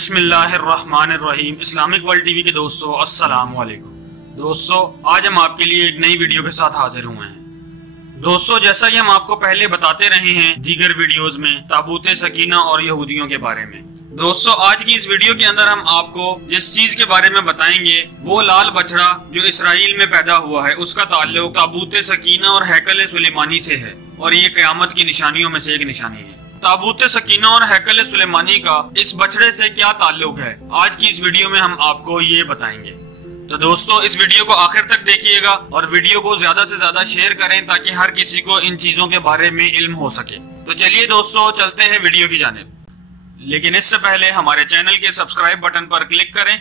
बिस्मिल्लाहिर्रहमानिर्रहीम। Islamic world TV के दोस्तों अस्सलाम वालेकुम। दोस्तों आज हम आपके लिए एक नई वीडियो के साथ हाजिर हुए हैं। दोस्तों जैसा कि हम आपको पहले बताते रहे हैं दीगर वीडियोस में ताबूत सकीना और यहूदियों के बारे में, दोस्तों आज की इस वीडियो के अंदर हम आपको जिस चीज के बारे में बताएंगे वो लाल बछड़ा जो इसराइल में पैदा हुआ है उसका ताल्लुक ताबूत सकीना और हैकल सुलेमानी से है और ये क़यामत की निशानियों में से एक निशानी है। ताबूत सकीना और हैकल सुलेमानी का इस बछड़े से क्या ताल्लुक है, आज की इस वीडियो में हम आपको ये बताएंगे। तो दोस्तों इस वीडियो को आखिर तक देखिएगा और वीडियो को ज्यादा से ज्यादा शेयर करें ताकि हर किसी को इन चीजों के बारे में इल्म हो सके। तो चलिए दोस्तों चलते हैं वीडियो की जानिब, लेकिन इससे पहले हमारे चैनल के सब्सक्राइब बटन पर क्लिक करें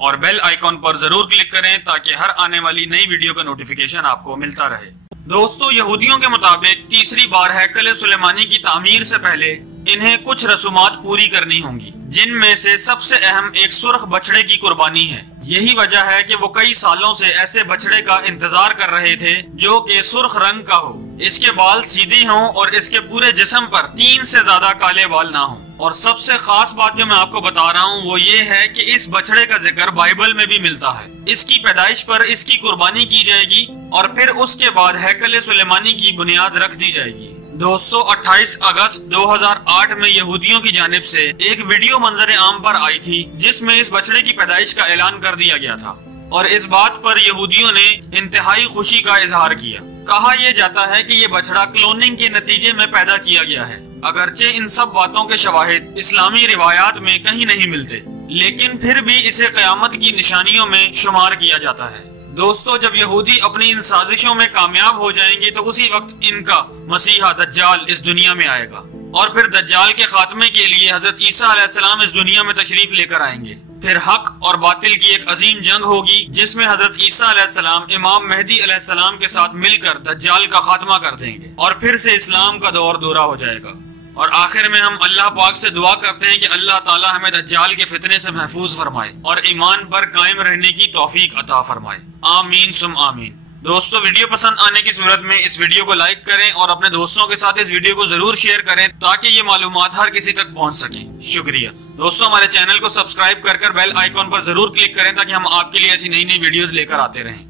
और बेल आइकॉन पर जरूर क्लिक करें ताकि हर आने वाली नई वीडियो का नोटिफिकेशन आपको मिलता रहे। दोस्तों यहूदियों के मुताबिक तीसरी बार हैकल सुलेमानी की तामीर से पहले इन्हें कुछ रसूमात पूरी करनी होंगी, जिनमें से सबसे अहम एक सुर्ख बछड़े की कुर्बानी है। यही वजह है कि वो कई सालों से ऐसे बछड़े का इंतजार कर रहे थे जो कि सुर्ख रंग का हो, इसके बाल सीधे हों और इसके पूरे जिस्म पर 3 से ज्यादा काले बाल ना हों। और सबसे खास बात जो मैं आपको बता रहा हूँ वो ये है कि इस बछड़े का जिक्र बाइबल में भी मिलता है। इसकी पैदाइश पर इसकी कुर्बानी की जाएगी और फिर उसके बाद हैकल सुलेमानी की बुनियाद रख दी जाएगी। दोस्तों 28 अगस्त 2008 में यहूदियों की जानिब से एक वीडियो मंजर आम पर आई थी जिसमें इस बछड़े की पैदाइश का ऐलान कर दिया गया था और इस बात पर यहूदियों ने इंतहाई खुशी का इजहार किया। कहा यह जाता है कि ये बछड़ा क्लोनिंग के नतीजे में पैदा किया गया है। अगरचे इन सब बातों के शवाहिद इस्लामी रिवायात में कहीं नहीं मिलते, लेकिन फिर भी इसे क़यामत की निशानियों में शुमार किया जाता है। दोस्तों जब यहूदी अपनी इन साजिशों में कामयाब हो जाएंगे तो उसी वक्त इनका मसीहा दज्जाल इस दुनिया में आएगा और फिर दज्जाल के खात्मे के लिए हजरत ईसा अलैहिस्सलाम इस दुनिया में तशरीफ लेकर आएंगे। फिर हक और बातिल की एक अजीम जंग होगी जिसमें हजरत ईसा अलैहिस्सलाम इमाम मेहदी अलैहिस्सलाम के साथ मिलकर दज्जाल का खात्मा कर देंगे और फिर से इस्लाम का दौर दोहरा हो जाएगा। और आखिर में हम अल्लाह पाक से दुआ करते हैं कि अल्लाह ताला हमें दज्जाल के फितने से महफूज फरमाए और ईमान पर कायम रहने की तौफीक अता फरमाए। आमीन सुम आमीन। दोस्तों वीडियो पसंद आने की सूरत में इस वीडियो को लाइक करें और अपने दोस्तों के साथ इस वीडियो को जरूर शेयर करें ताकि ये मालूमात हर किसी तक पहुंच सके। शुक्रिया। दोस्तों हमारे चैनल को सब्सक्राइब कर बेल आइकॉन पर जरूर क्लिक करें ताकि हम आपके लिए ऐसी नई नई वीडियोस लेकर आते रहें।